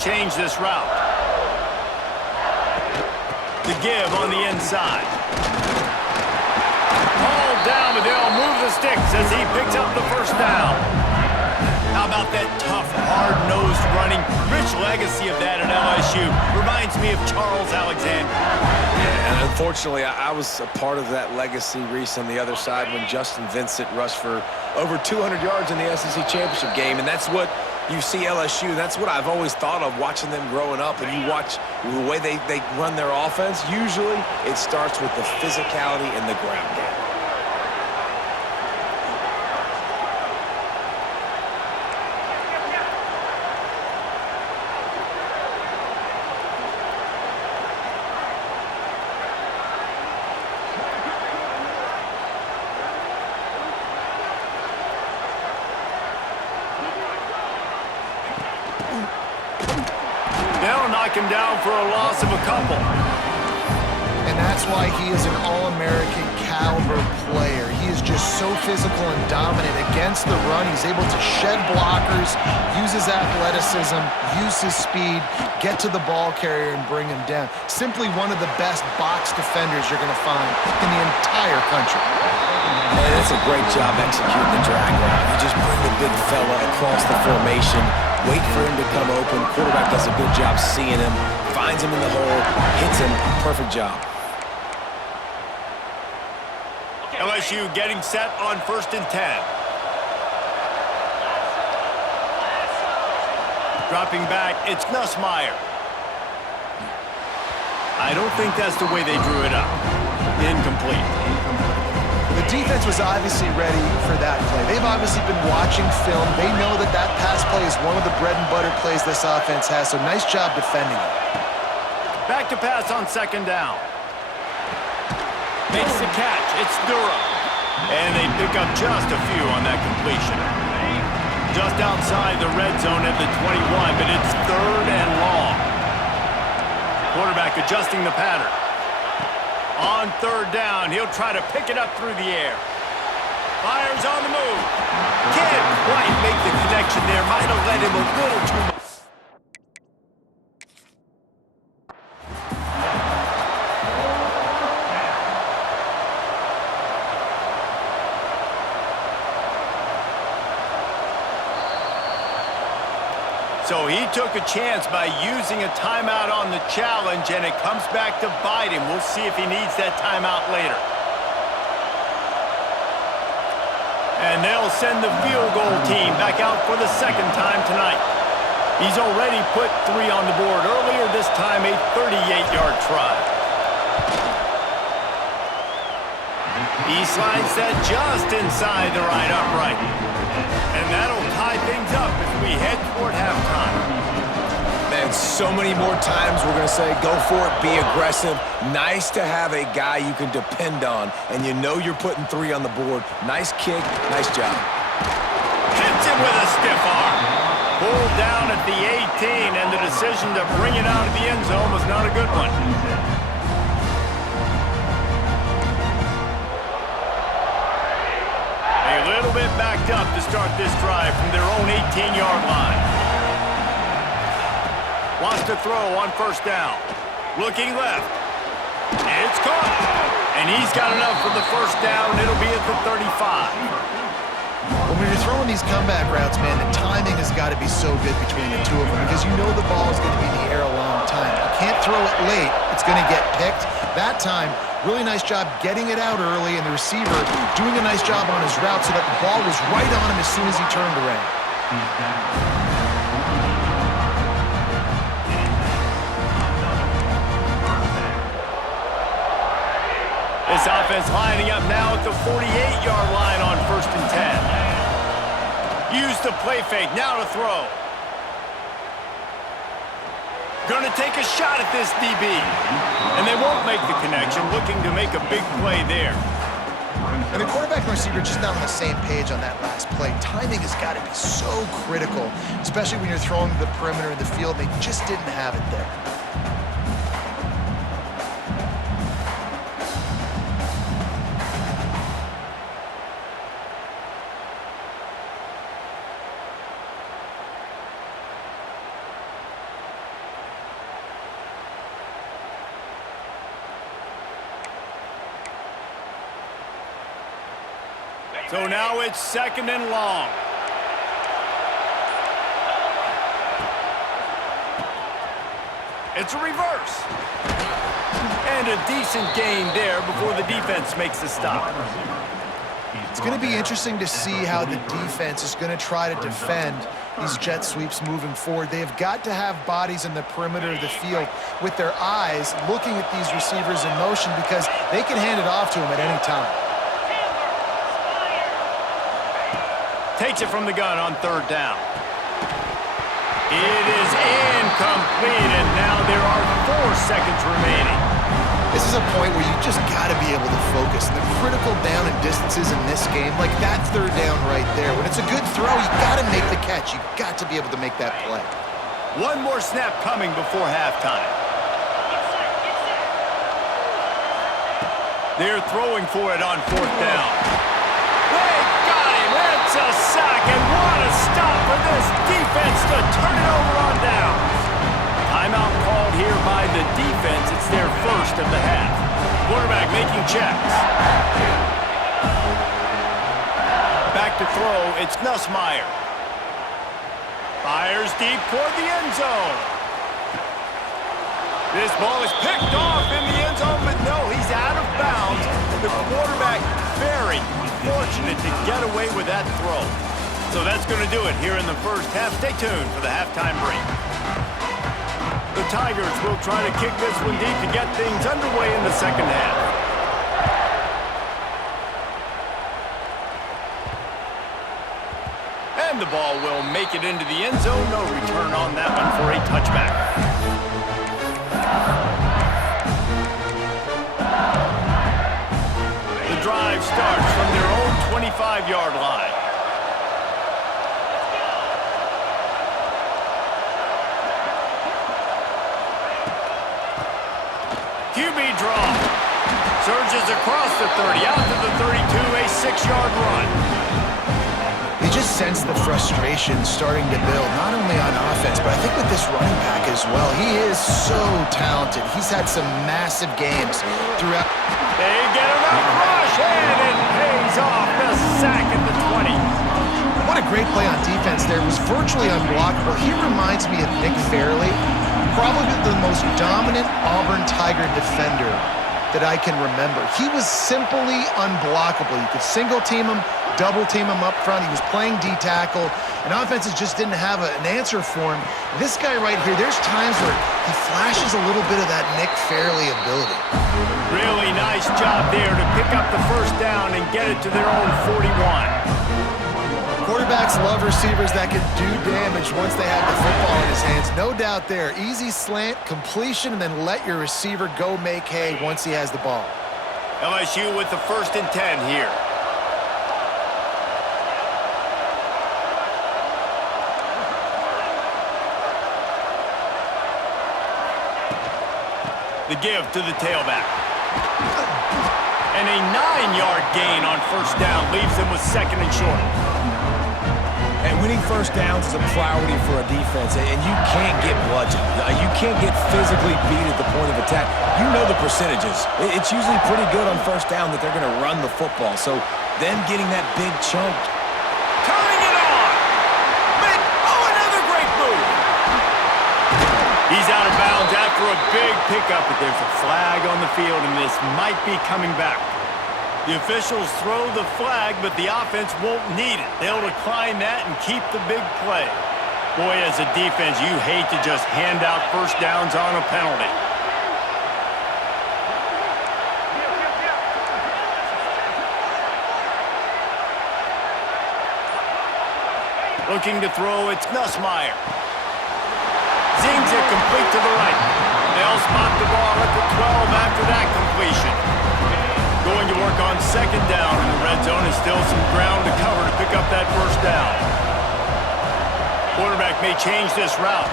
change this route. The give on the inside. Hauled down, but they'll move the sticks as he picks up the first down. How about that tough, hard-nosed running? Rich legacy of that at LSU. Reminds me of Charles Alexander. Yeah, and unfortunately, I was a part of that legacy, Reese, on the other side when Justin Vincent rushed for over 200 yards in the SEC Championship game, and that's what you see LSU. That's what I've always thought of watching them growing up, and you watch the way they run their offense. Usually, it starts with the physicality in the ground game. They'll knock him down for a loss of a couple. And that's why he is an All-American caliber player. He is just so physical and dominant against the run. He's able to shed blockers, use his athleticism, use his speed, get to the ball carrier and bring him down. Simply one of the best box defenders you're going to find in the entire country. And that's a great job executing the drag route. You just bring the big fella across the formation, wait for him to come open. Quarterback does a good job seeing him, finds him in the hole, hits him. Perfect job. LSU getting set on 1st and 10. Dropping back, it's Nussmeier. I don't think that's the way they drew it up. Incomplete. The defense was obviously ready for that play. They've obviously been watching film. They know that that pass play is one of the bread and butter plays this offense has, so nice job defending it. Back to pass on 2nd down. Makes the catch. It's Durham. And they pick up just a few on that completion. Just outside the red zone at the 21, but it's 3rd and long. Quarterback adjusting the pattern. On 3rd down, he'll try to pick it up through the air. Fires on the move. Can't quite make the connection there. Might have led him a little too much. So he took a chance by using a timeout on the challenge, and it comes back to bite him. We'll see if he needs that timeout later. And they'll send the field goal team back out for the 2nd time tonight. He's already put 3 on the board earlier, this time a 38-yard try. He slides that just inside the right upright. And that'll tie things up as we head toward halftime. Man, so many more times we're going to say, go for it, be aggressive. Nice to have a guy you can depend on, and you know you're putting 3 on the board. Nice kick, nice job. Hits him with a stiff arm. Pulled down at the 18, and the decision to bring it out of the end zone was not a good one. A little bit backed up to start this drive from their own 18-yard line. Wants to throw on 1st down. Looking left. And it's caught. And he's got enough for the 1st down. It'll be at the 35. When you're throwing these comeback routes, man, the timing has got to be so good between the two of them because you know the ball is going to be in the air a long time. You can't throw it late. It's going to get picked. That time, really nice job getting it out early, and the receiver doing a nice job on his route so that the ball was right on him as soon as he turned around. This offense lining up now at the 48-yard line on 1st and 10. Use the play fake, now to throw. Going to take a shot at this DB. And they won't make the connection, looking to make a big play there. And the quarterback and receiver just not on the same page on that last play. Timing has got to be so critical, especially when you're throwing to the perimeter of the field. They just didn't have it there. So now it's 2nd and long. It's a reverse. And a decent gain there before the defense makes the stop. It's going to be interesting to see how the defense is going to try to defend these jet sweeps moving forward. They have got to have bodies in the perimeter of the field with their eyes looking at these receivers in motion because they can hand it off to them at any time. Takes it from the gun on 3rd down. It is incomplete, and now there are 4 seconds remaining. This is a point where you just got to be able to focus. The critical down and distances in this game, like that 3rd down right there. When it's a good throw, you got to make the catch. You got to be able to make that play. One more snap coming before halftime. They're throwing for it on 4th down. They got him. It's a sack, and what a stop for this defense to turn it over on downs. Timeout called here by the defense. It's their first of the half. Quarterback making checks. Back to throw. It's Nussmeier. Fires deep toward the end zone. This ball is picked off in the end zone, but no, he's out of bounds. The quarterback very fortunate to get away with that throw. So that's going to do it here in the first half. Stay tuned for the halftime break. The Tigers will try to kick this one deep to get things underway in the second half. And the ball will make it into the end zone. No return on that one for a touchback. The drive starts from their own 25-yard line. QB draw. Surges across the 30, out to the 32, a 6-yard run. You just sense the frustration starting to build, not only on offense, but I think with this running back as well. He is so talented. He's had some massive games throughout. They get enough rush, and it pays off. The sack at the 20. What a great play on defense there. It was virtually unblockable. He reminds me of Nick Fairley, probably the most dominant Auburn Tiger defender that I can remember. He was simply unblockable. You could single team him, double team him up front. He was playing D-tackle, and offenses just didn't have an answer for him. This guy right here, there's times where he flashes a little bit of that Nick Fairley ability. Really nice job there to pick up the first down and get it to their own 41. Quarterbacks love receivers that can do damage once they have the football in his hands. No doubt there. Easy slant, completion, and then let your receiver go make hay once he has the ball. LSU with the 1st and 10 here. The give to the tailback. And a 9-yard gain on 1st down leaves them with 2nd and short. And winning 1st downs is a priority for a defense, and you can't get bludgeoned. You can't get physically beat at the point of attack. You know the percentages. It's usually pretty good on 1st down that they're going to run the football. So them getting that big chunk. Turning it on! Another great move! He's out of bounds after a big pickup, but there's a flag on the field, and this might be coming back. The officials throw the flag, but the offense won't need it. They'll decline that and keep the big play. Boy, as a defense, you hate to just hand out 1st downs on a penalty. Looking to throw, it's Nussmeier. Zings it complete to the right. They'll spot the ball at the 12 after that completion. Going to work on 2nd down in the red zone, and still some ground to cover to pick up that 1st down. Quarterback may change this route.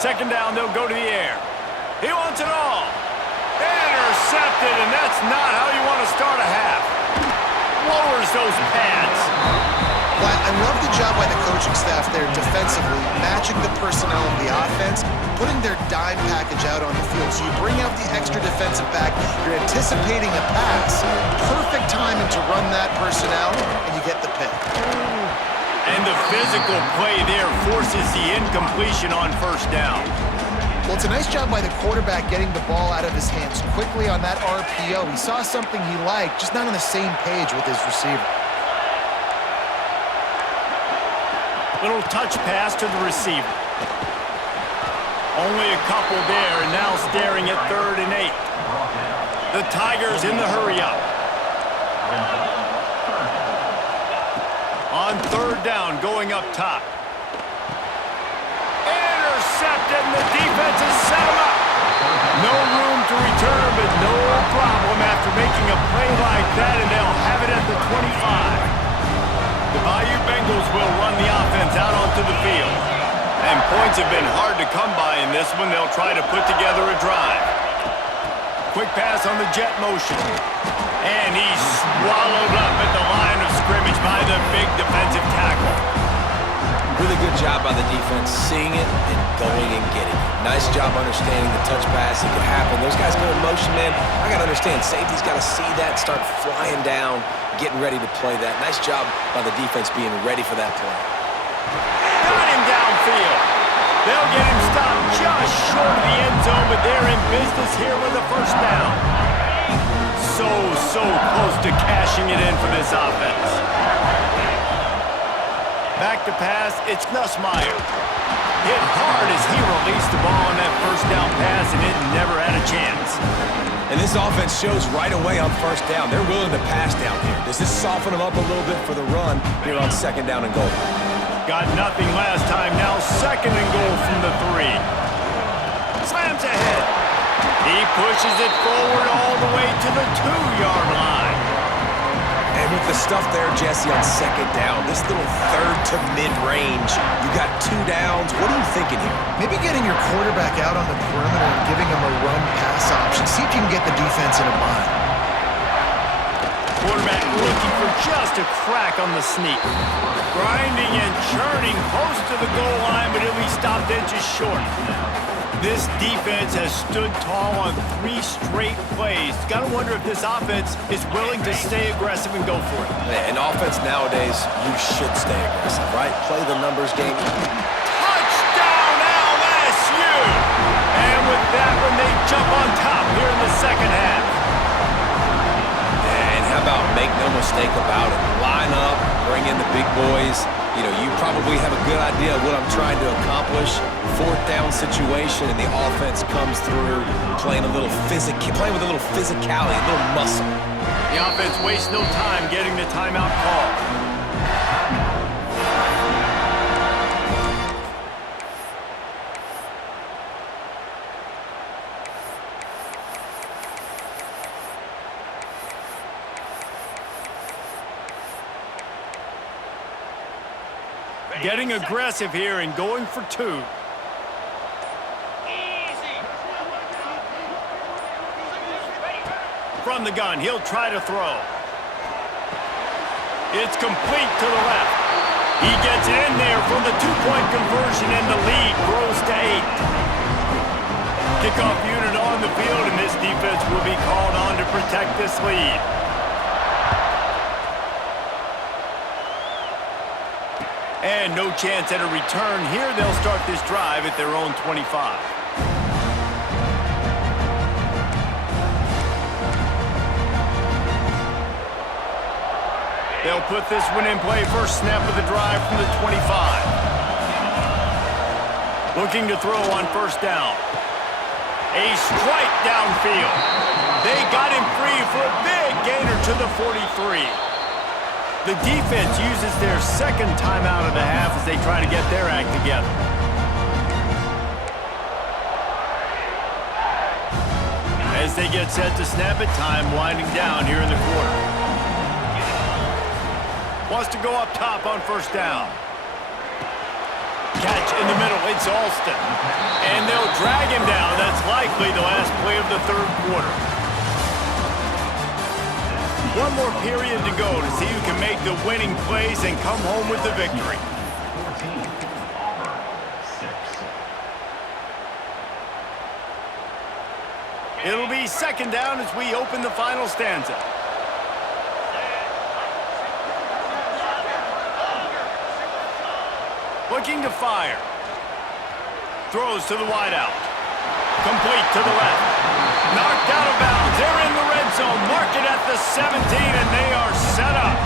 2nd down, they'll go to the air. He wants it all. Intercepted, and that's not how you want to start a half. Lowers those pads. Well, I love the job by the coaching staff there defensively, matching the personnel of the offense. putting their dime package out on the field. So you bring out the extra defensive back, you're anticipating a pass, perfect timing to run that personnel, and you get the pick. And the physical play there forces the incompletion on first down. Well, it's a nice job by the quarterback getting the ball out of his hands quickly on that RPO. He saw something he liked, just not on the same page with his receiver. Little touch pass to the receiver. Only a couple there, and now staring at 3rd and 8. The Tigers in the hurry-up. On 3rd down, going up top. Intercepted, and the defense has set him up. No room to return, but no problem after making a play like that, and they'll have it at the 25. The Bayou Bengals will run the offense out onto the field. And points have been hard to come by in this one. They'll try to put together a drive. Quick pass on the jet motion. And he's swallowed up at the line of scrimmage by the big defensive tackle. Really good job by the defense, seeing it and going and getting it. Nice job understanding the touch pass. It could happen. Those guys go in motion, man. I got to understand, safety's got to see that, start flying down, getting ready to play that. Nice job by the defense being ready for that play. Got him downfield. They'll get him stopped just short of the end zone, but they're in business here with a first down. So close to cashing it in for this offense. Back to pass, it's Nussmeier. Hit hard as he released the ball on that first down pass, and it never had a chance. And this offense shows right away on first down. They're willing to pass down here. Does this soften them up a little bit for the run here on 2nd down and goal? Got nothing last time, now 2nd and goal from the 3. Slams ahead. He pushes it forward all the way to the 2-yard line. And with the stuff there, Jesse, on 2nd down, this little 3rd to mid-range, you got 2 downs. What are you thinking here? Maybe getting your quarterback out on the perimeter and giving him a run-pass option. See if you can get the defense in a bind. Quarterback looking for just a crack on the sneak. Grinding and churning close to the goal line, but he'll be stopped inches short. This defense has stood tall on 3 straight plays. Got to wonder if this offense is willing to stay aggressive and go for it. Yeah, in offense nowadays, you should stay aggressive, right? Play the numbers game. Touchdown LSU! And with that one, they jump on top here in the second half. And how about make no mistake about it? Line up, bring in the big boys. You know, you probably have a good idea of what I'm trying to accomplish. 4th down situation, and the offense comes through playing with a little physicality, a little muscle. The offense wastes no time getting the timeout call. Getting aggressive here and going for 2. From the gun, he'll try to throw. It's complete to the left. He gets it in there for the 2-point conversion, and the lead grows to 8. Kickoff unit on the field, and this defense will be called on to protect this lead. And no chance at a return here. They'll start this drive at their own 25. They'll put this one in play. First snap of the drive from the 25. Looking to throw on first down. A strike downfield. They got him free for a big gainer to the 43. The defense uses their 2nd timeout of the half as they try to get their act together. As they get set to snap it, time winding down here in the quarter. Wants to go up top on first down. Catch in the middle, it's Alston. And they'll drag him down. That's likely the last play of the 3rd quarter. One more period to go to see who can make the winning plays and come home with the victory. It'll be second down as we open the final stanza. Looking to fire. Throws to the wideout. Complete to the left. Knocked out of bounds. They're in the red zone. Mark it at the 17, and they are set up.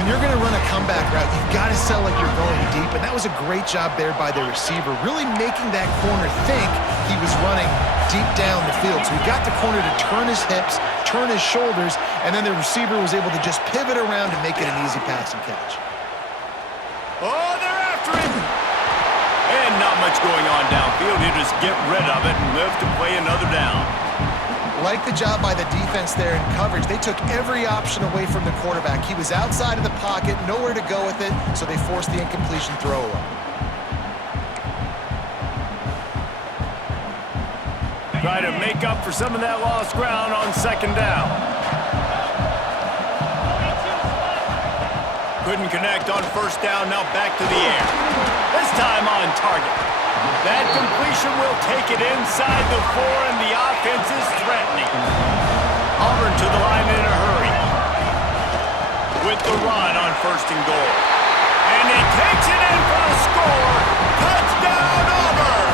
When you're going to run a comeback route, you've got to sell like you're going deep, and that was a great job there by the receiver, really making that corner think he was running deep down the field. So he got the corner to turn his hips, turn his shoulders, and then the receiver was able to just pivot around and make it an easy passing catch. Oh, they're after him. And not much going on downfield. He'll just get rid of it and live to play another down. Like the job by the defense there in coverage. They took every option away from the quarterback. He was outside of the pocket, nowhere to go with it, so they forced the incompletion throw away. Try to make up for some of that lost ground on second down. Couldn't connect on first down, now back to the air. This time on target. That completion will take it inside the 4, and the offense is threatening. Auburn to the line in a hurry. With the run on first and goal. And he takes it in for the score. Touchdown, Auburn!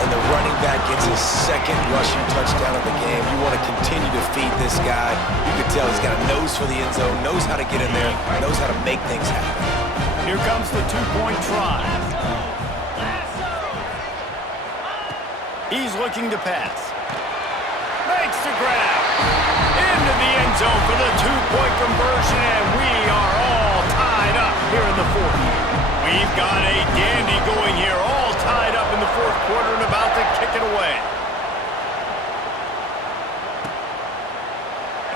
And the running back gets his second rushing touchdown of the game. You want to continue to feed this guy. You can tell he's got a nose for the end zone, knows how to get in there, knows how to make things happen. Here comes the two-point try. He's looking to pass. Makes the grab. Into the end zone for the two-point conversion, and we are all tied up here in the fourth. We've got a dandy going here, all tied up in the fourth quarter and about to kick it away.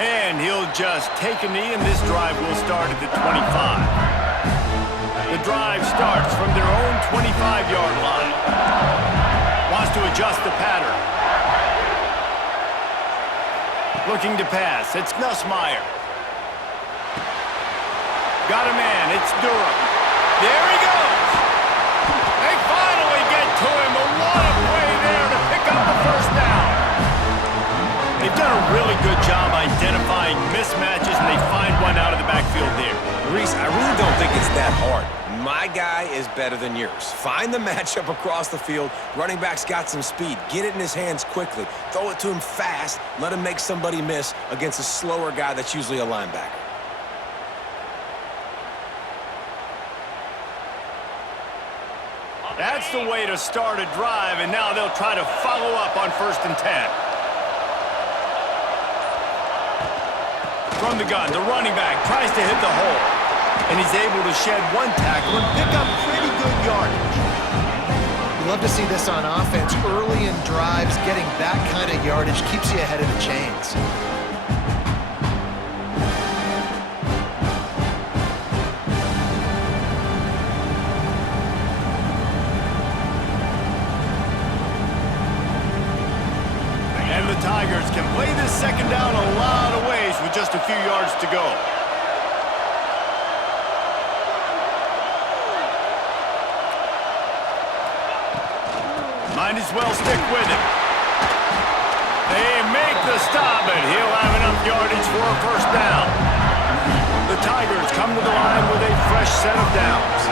And he'll just take a knee, and this drive will start at the 25. The drive starts from their own 25-yard line. Wants to adjust the pattern. Looking to pass. It's Nussmeier. Got a man. It's Durham. There he goes. They finally get to him. A lot of play there to pick up the first down. They've done a really good job identifying mismatches, and they find one out of the backfield there. Reese, I really don't think it's that hard. My guy is better than yours. Find the matchup across the field. Running back's got some speed. Get it in his hands quickly. Throw it to him fast. Let him make somebody miss against a slower guy that's usually a linebacker. That's the way to start a drive, and now they'll try to follow up on 1st and 10. From the gun, the running back tries to hit the hole. And he's able to shed one tackle and pick up pretty good yardage. You love to see this on offense. Early in drives, getting that kind of yardage keeps you ahead of the chains. And the Tigers can play this second down a lot of ways with just a few yards to go. Might as well stick with him. They make the stop, and he'll have enough yardage for a first down. The Tigers come to the line with a fresh set of downs.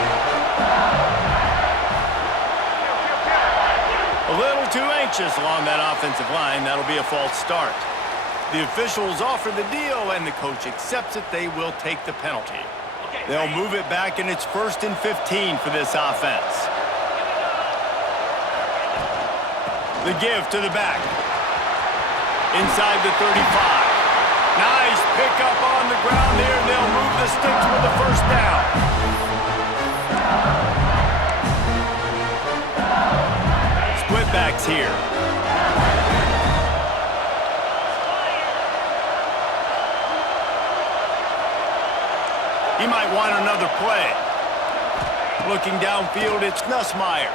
A little too anxious along that offensive line. That'll be a false start. The officials offer the deal, and the coach accepts it. They will take the penalty. They'll move it back, and it's 1st and 15 for this offense. The give to the back. Inside the 35. Nice pickup on the ground there. They'll move the sticks with the first down. Split backs here. He might want another play. Looking downfield, it's Nussmeier.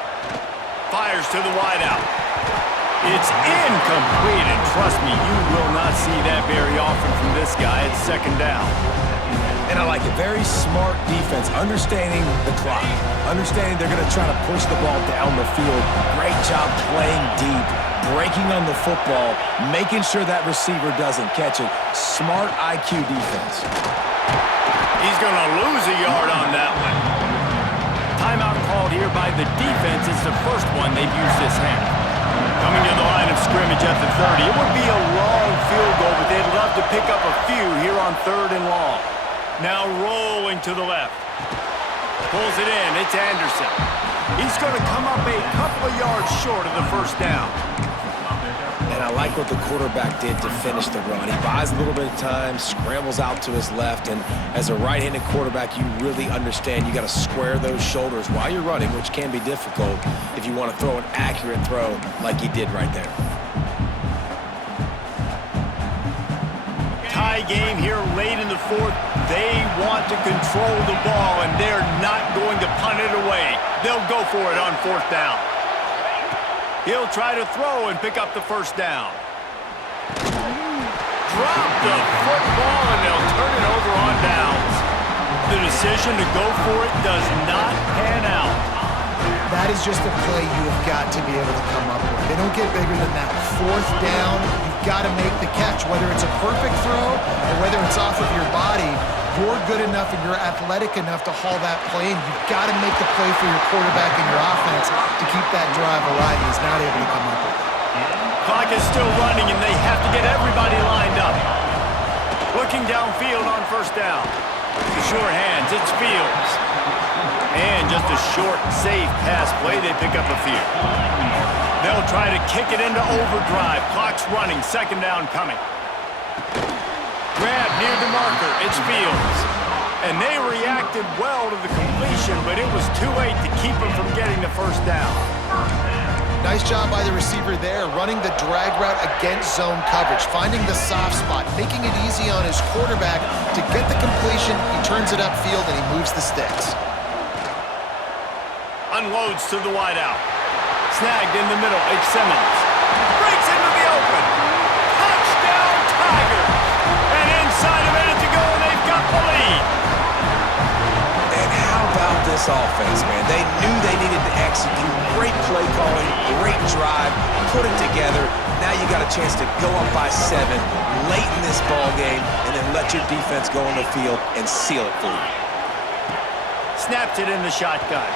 Fires to the wideout. It's incomplete, and trust me, you will not see that very often from this guy. It's second down. And I like it. Very smart defense, understanding the clock, understanding they're going to try to push the ball down the field. Great job playing deep, breaking on the football, making sure that receiver doesn't catch it. Smart IQ defense. He's going to lose a yard on that one. Timeout called here by the defense. It's the first one they've used this half. Coming to the line of scrimmage at the 30. It would be a long field goal, but they'd love to pick up a few here on 3rd and long. Now rolling to the left. Pulls it in. It's Anderson. He's going to come up a couple of yards short of the first down. And I like what the quarterback did to finish the run. He buys a little bit of time, scrambles out to his left, and as a right-handed quarterback, you really understand you got to square those shoulders while you're running, which can be difficult if you want to throw an accurate throw like he did right there. Tie game here late in the 4th. They want to control the ball, and they're not going to punt it away. They'll go for it on 4th down. He'll try to throw and pick up the first down. Drop the football, and they'll turn it over on downs. The decision to go for it does not pan out. That is just a play you have got to be able to come up with. They don't get bigger than that. 4th down, you've got to make the catch. Whether it's a perfect throw or whether it's off of your body, you're good enough and you're athletic enough to haul that play in. You've got to make the play for your quarterback and your offense to keep that drive alive. He's not able to come up with it. Clock is still running, and they have to get everybody lined up. Looking downfield on 1st down. The sure hands, it's Fields. And just a short, safe pass play, they pick up a few. They'll try to kick it into overdrive. Clock's running, 2nd down coming. Grab near the marker, it's Fields. And they reacted well to the completion, but it was too late to keep them from getting the first down. Nice job by the receiver there, running the drag route against zone coverage, finding the soft spot, making it easy on his quarterback to get the completion. He turns it upfield and he moves the sticks. Unloads to the wideout. Snagged in the middle, it's Simmons. Breaks into the open. Touchdown Tigers! And inside a minute to go, and they've got the lead. And how about this offense, man? They knew they needed to execute. Great play calling, great drive, put it together. Now you got a chance to go up by 7 late in this ball game, and then let your defense go on the field and seal it for you. Snaps it in the shotgun.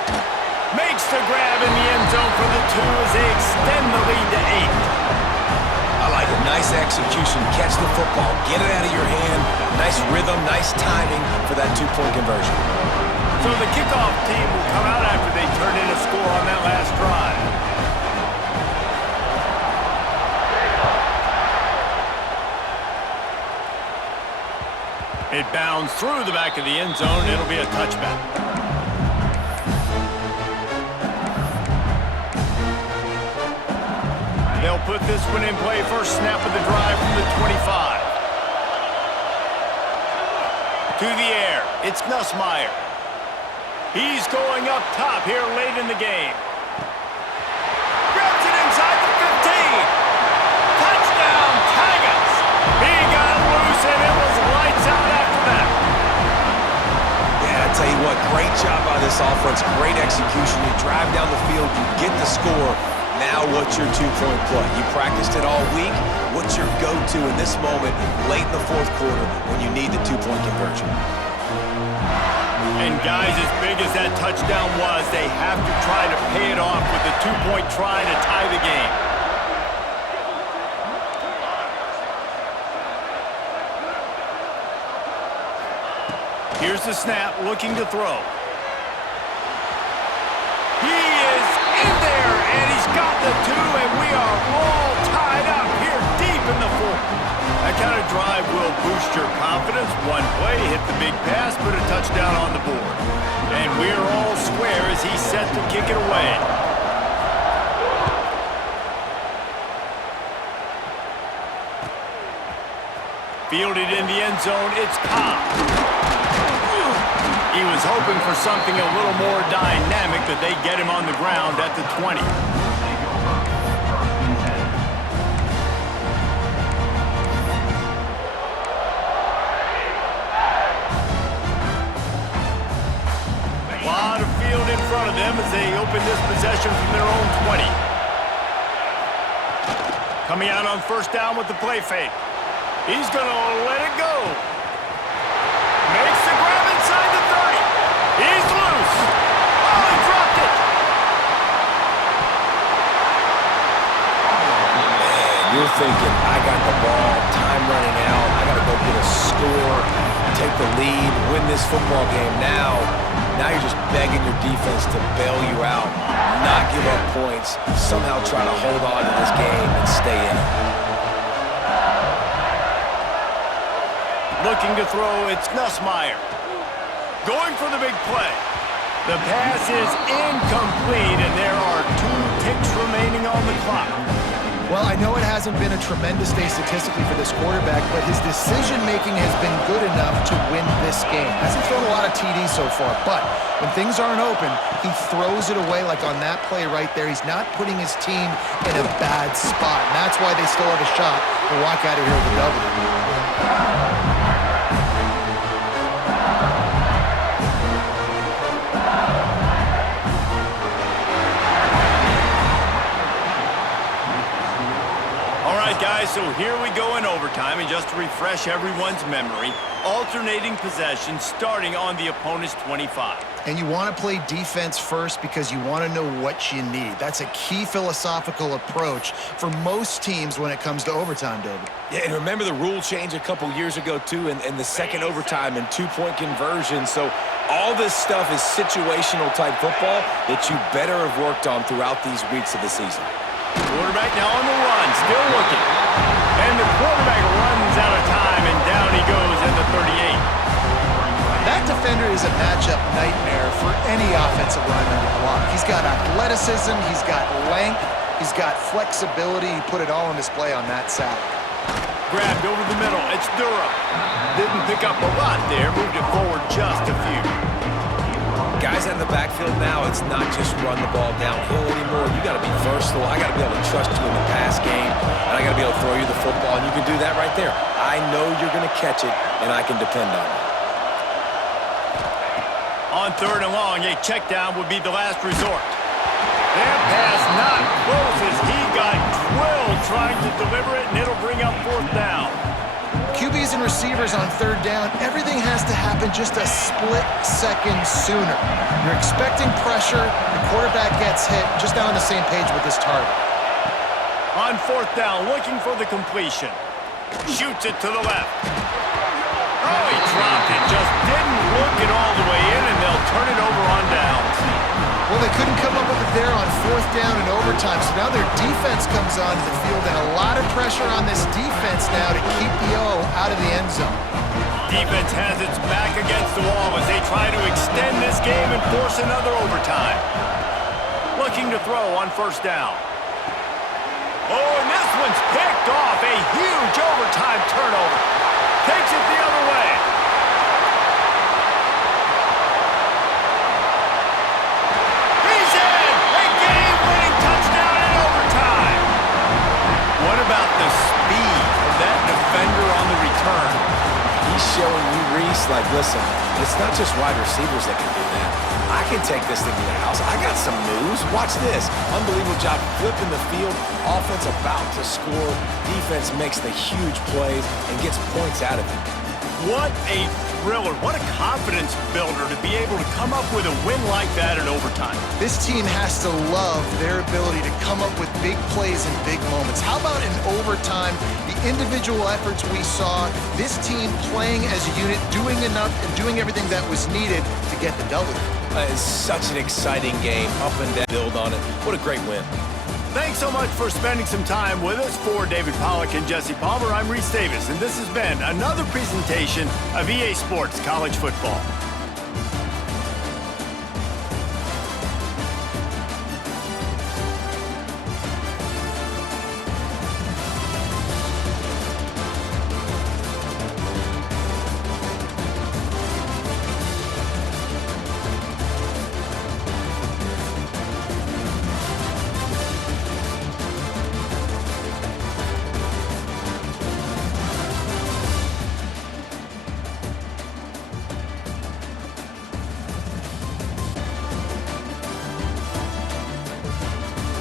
Makes the grab in the end zone for the 2 as they extend the lead to 8. I like it. Nice execution. Catch the football. Get it out of your hand. Nice rhythm, nice timing for that 2-point conversion. So the kickoff team will come out after they turn in a score on that last drive. It bounds through the back of the end zone. It'll be a touchback. They'll put this one in play. First snap of the drive from the 25. To the air. It's Nussmeier. He's going up top here late in the game. Grabs it inside the 15. Touchdown, Tigers. He got loose, and it was lights out after that. Yeah, I tell you what, great job by this offense. Great execution. You drive down the field, you get the score. Now what's your 2-point play? You practiced it all week. What's your go-to in this moment late in the 4th quarter when you need the 2-point conversion? And guys, as big as that touchdown was, they have to try to pay it off with a 2-point try to tie the game. Here's the snap, looking to throw. He is in there, and he's got the 2, and we are all tied up here deep in the 4th. That kind of drive will boost your confidence. One play, hit the big pass, put a touchdown on the board. And we're all square as he's set to kick it away. Fielded in the end zone, it's Cobb. He was hoping for something a little more dynamic, but they get him on the ground at the 20. Coming out on first down with the play fake. He's going to let it go. Makes the grab inside the 30. He's loose. Oh, he dropped it. Man, you're thinking, I got the ball, time running out, I got to go get a score, take the lead, win this football game. Now you're just begging your defense to bail you out, not give up points, somehow try to hold on to this game and stay in it. Looking to throw, it's Nussmeier. Going for the big play. The pass is incomplete, and there are 2 ticks remaining on the clock. Well, I know it hasn't been a tremendous day statistically for this quarterback, but his decision-making has been good enough to win this game. Hasn't thrown a lot of TDs so far, but when things aren't open, he throws it away like on that play right there. He's not putting his team in a bad spot, and that's why they still have a shot to walk out of here with a W. Guys, so here we go in overtime, and just to refresh everyone's memory, alternating possession starting on the opponent's 25. And you want to play defense first because you want to know what you need. That's a key philosophical approach for most teams when it comes to overtime, David. Yeah, and remember the rule change a couple years ago, too, and the second overtime and 2-point conversion. So all this stuff is situational type football that you better have worked on throughout these weeks of the season. Quarterback now on the run, still looking. And the quarterback runs out of time, and down he goes at the 38. That defender is a matchup nightmare for any offensive lineman to block. He's got athleticism, he's got length, he's got flexibility. He put it all on display on that sack. Grabbed over the middle, it's Durham. Didn't pick up a lot there, moved it forward just a few. Guys out in the backfield now, it's not just run the ball downhill anymore. You got to be versatile. I got to be able to trust you in the pass game, and I got to be able to throw you the football, and you can do that right there. I know you're going to catch it, and I can depend on it. On third and long, a check down would be the last resort. That pass not close as he got drilled trying to deliver it, and it'll bring up fourth down. QBs and receivers on third down, everything has to happen just a split second sooner. You're expecting pressure, the quarterback gets hit, just not on the same page with his target. On fourth down, looking for the completion. Shoots it to the left. Oh, he dropped it, just didn't look it all the way in, and they'll turn it over on downs. Well, they couldn't come up with it there on fourth down in overtime, so now their defense comes onto the field, and a lot of pressure on this defense now to keep the O out of the end zone. Defense has its back against the wall as they try to extend this game and force another overtime. Looking to throw on first down. Oh, and this one's picked off. A huge overtime turnover. Takes it the other way. He's in! A game-winning touchdown in overtime. What about the speed of that defender on the return? He's showing you, Reese, like, listen, it's not just wide receivers that can do that. I can take this thing to the house. I got some news. Watch this. Unbelievable job flipping the field. Offense about to score. Defense makes the huge plays and gets points out of it. What a thriller. What a confidence builder to be able to come up with a win like that in overtime. This team has to love their ability to come up with big plays and big moments. How about in overtime, the individual efforts we saw, this team playing as a unit, doing enough and doing everything that was needed to get the W. It's such an exciting game, up and down, build on it. What a great win. Thanks so much for spending some time with us. For David Pollack and Jesse Palmer, I'm Reese Davis, and this has been another presentation of EA Sports College Football.